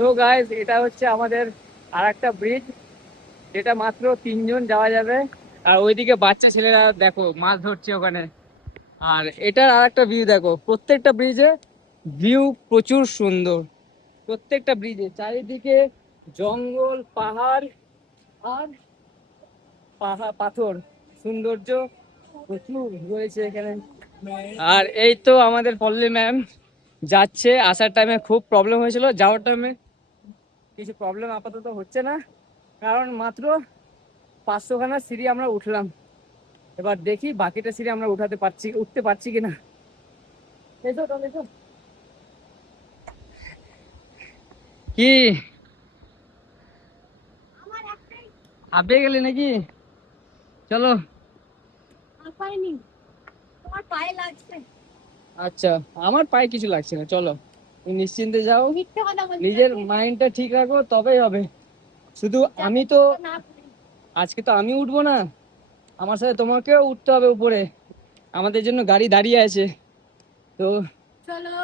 তো গাইস, এটা হচ্ছে আমাদের আর একটা ব্রিজ, যেটা মাত্র 3 জন যাওয়া যাবে। আর ওইদিকে বাচ্চা ছেলেরা দেখো মাছ ধরছে ওখানে। আর এটার আর একটা ভিউ দেখো, প্রত্যেকটা ব্রিজে ভিউ প্রচুর সুন্দর। প্রত্যেকটা ব্রিজে চারিদিকে জঙ্গল, পাহাড় আর পাথর, সৌন্দর্য প্রচুর রয়েছে এখানে। আর এই তো আমাদের পল্লী ম্যাম যাচ্ছে। আসার টাইমে খুব প্রবলেম হয়েছিল, যাওয়ার টাইমে কিছু প্রবলেম আপাতত হচ্ছে না, কারণ মাত্র 500খানা সিঁড়ি আমরা উঠলাম। এবার দেখি বাকিটা সিঁড়ি আমরা উঠতে পারছি কিনা। এসো তো, এসো। কি হাঁপিয়ে গেলে নাকি? চলো। আচ্ছা, আমার পায়ে কিছু লাগছে না, চলো তুমি নিশ্চিন্তে যাও। নিজের মাইন্ডটা ঠিক রাখো, তবেই হবে। শুধু আমি তো আজকে তো আমি উঠবো না, আমার সাথে তোমাকেও উঠতে হবে উপরে। আমাদের জন্য গাড়ি দাঁড়িয়ে আছে। তো চলো।